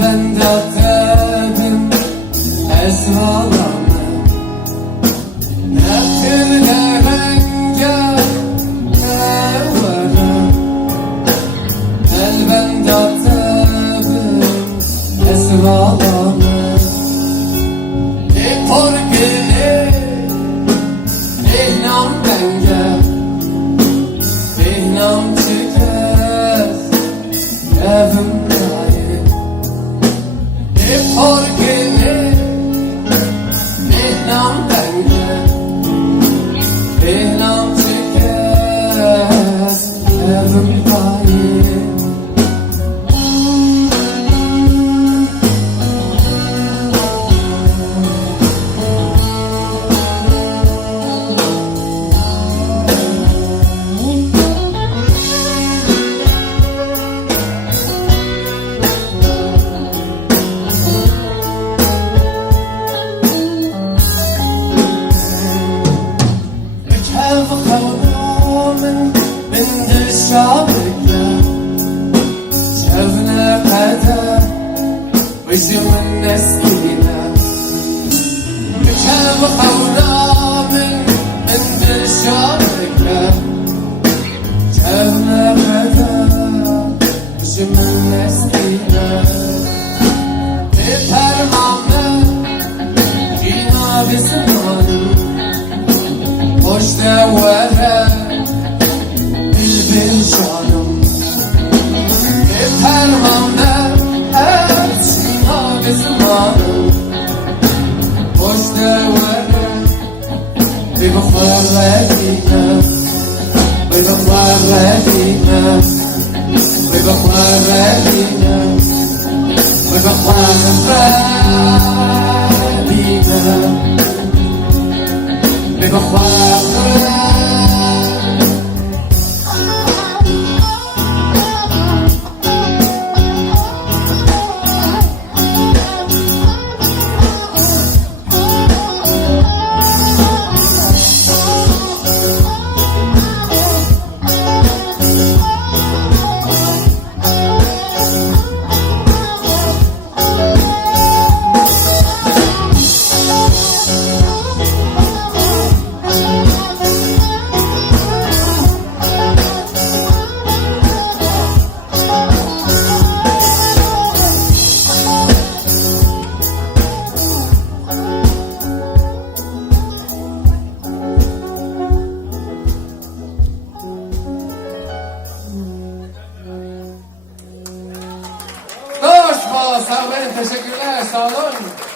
bende debim ezvalanı Netir derenge nevere El bende debim ezvalanı Porgili Ehnam benge Ehnam çıkar Evim Porgili Ehnam benge Ehnam çıkar Evim dayı Şevne kadar Başımın nesline Mükev kavramın Mindir şarkı Şevne kadar Başımın nesline Bir termamda Cina bizim hanım Hoş devere Bilbil şanım Fermanda her sina bizim Hoş devre Bir baklar verdiğine Bir baklar verdiğine Bir baklar verdiğine Bir baklar verdiğine Bir baklar verdiğine Sağ olun, teşekkürler, sağ olun.